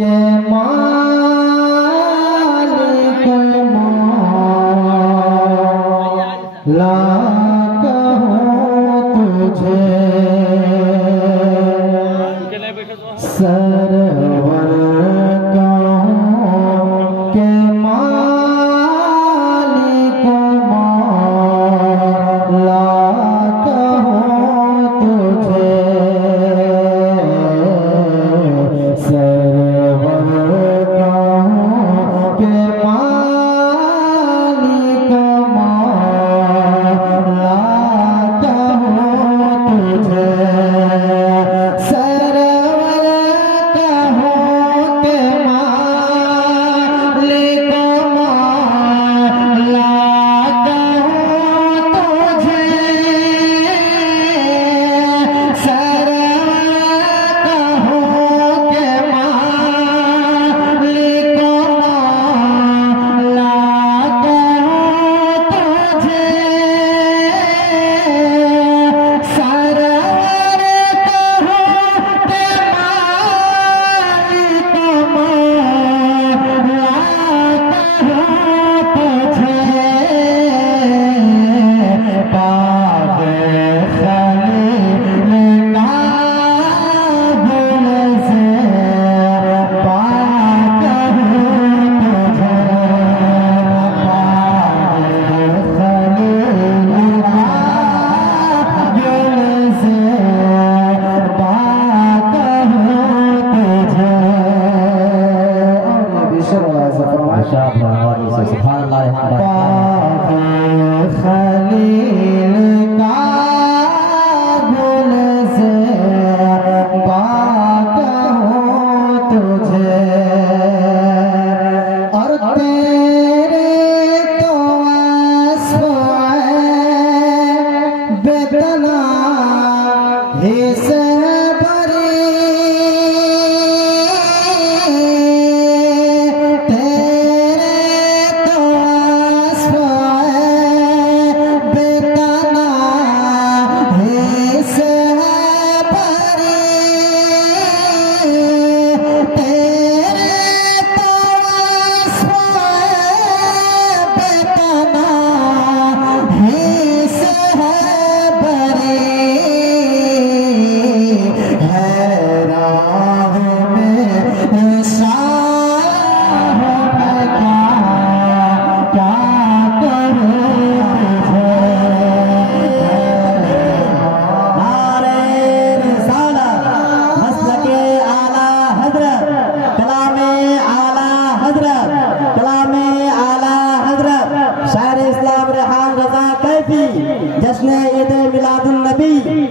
के मालिक मौला कहूँ तुझे सरवर कहूँ के मालिक मौला कहूँ तुझे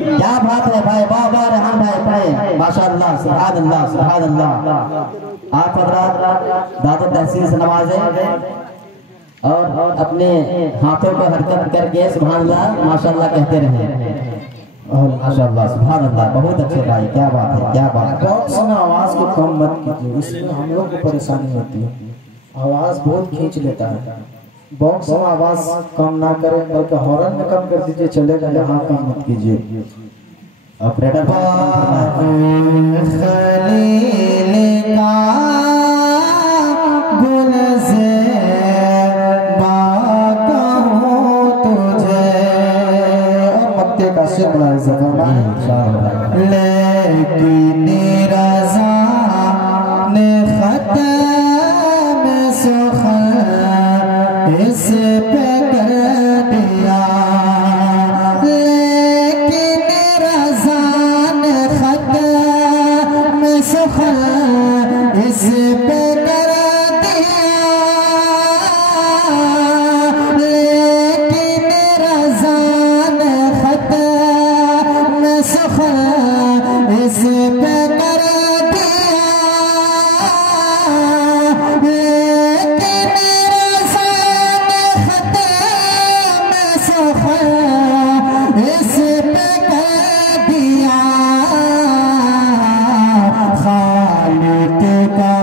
क्या बात है भाई, बाबा रेहान भाई पढ़े माशाअल्लाह सुभानअल्लाह सुभानअल्लाह। आप हज़रात दादा तहसीन से नवाजे और अपने हाथों को हरकत करके सुभानअल्लाह माशाअल्लाह कहते रहे और माशाअल्लाह सुभानअल्लाह। बहुत अच्छे भाई, क्या बात है क्या बात है। बॉक्स में आवाज को कम मत कीजिए, इसमें हम लोग को परेशानी होती है, आवाज बहुत खींच लेता है। बॉक्स में आवाज कम ना करें बल्कि हॉर्न में कम कर दीजिए, चलेगा, यहाँ कम मत कीजिए। ऑपरेटर लेकिन रज़ा ने ख़त्म सुख़न इस पे कर दिया, लेकिन रज़ा ने ख़त्म सुख़न इस पे कर दिया, लेकिन रज़ा ने ख़त्म सुख़न इस पे कर दिया, लेकिन रज़ा ने ख़त्म सुख़न इस पे कर दिया। खालिक का